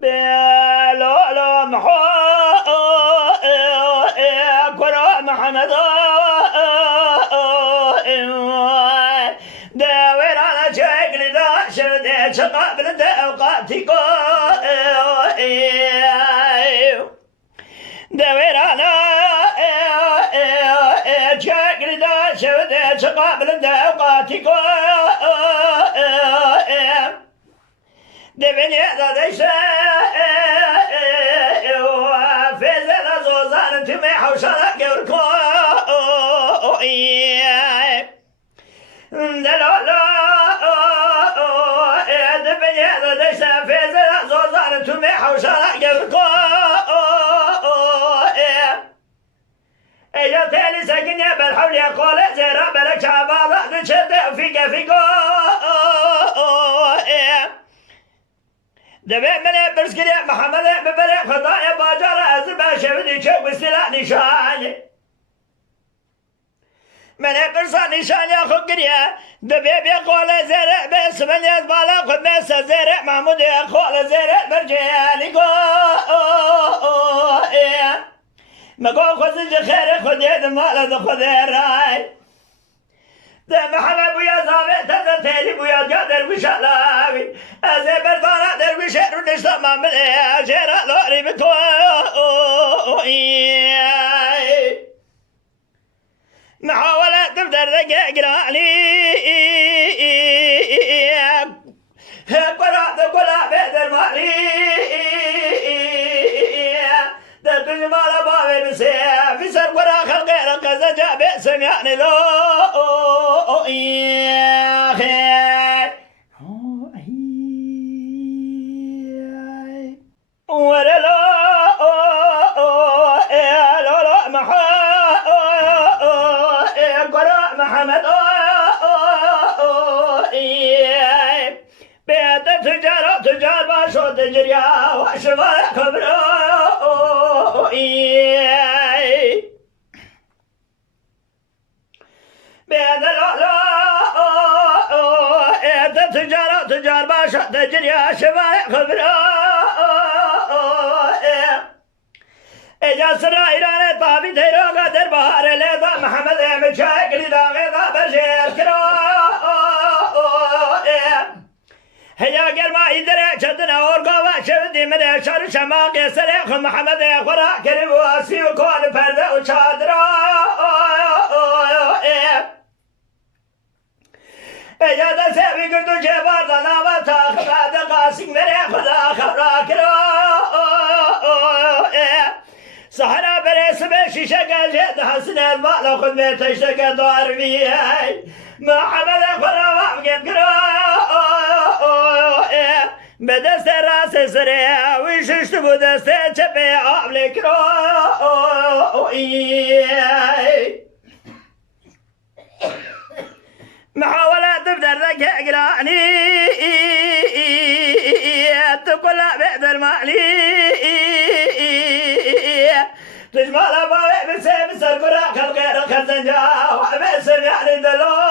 بلولو محو كرو محمد داور على شكل دا شدي شقابل دا اوقاتكو داور على شكل دا شدي شقابل دا اوقاتكو دبني هذا دشة فيزنا زوزان تمي حوشنا كوركو دلولا دبني هذا دشة فيزنا زوزان تمي حوشنا كوركو إجا تالي سكني بالحول يقول زيرا بلك شعبا دشة فيكو دبي ملي برسكري محمد ببري خطايا باجر أزربا شفدي شوك بسلاح نشان ملي برسا نشان يا خقريا دبي بيقول زرع بس من يزبالا خد بس زرع محمود يقول زرع برجياني قو مقو خزج خير خد يد مالا خد الراي ده محمد بويا زاوية تزتيلي بويا قادر وشالاوي أزي بردانا درويش رونش تمام ملي أجيرا لوري بكوي محاولة تبدر دقيق قراني قرات قلا بيت المالي ده تجمال بابي بسيا في سر قرا خلقير قزجا باسم يعني لو محمد بيت تجار باشو تجريا وشفا خبرو بيت تجار باشو تجريا شفا خبرو إجا سرا إيران طابي تيرو قدر بحار ليدا محمد مشاكل داغي دا بشير كرو هيا قرما إدري شدنا ورقوا شدي من شر شماق سريخ محمد خرا كريم واسي وكون فرد وشادرو إجا دا سيبي قردو جيبار دانا وطاق دا قاسم مريخ دا خرا كرو صحرا بريس بشيشة قال جيد حسن المال خذ بيتشتك دار بيهاي محمد خرا وابقين كرو بدست راس سريع وششت بدست شبه عامل كرو محاولة تبدأ لك اقراني تقول بعد المالي تجمع لباوي بسيب سرقرا خلقير خزنجا وحبسم يعني دلو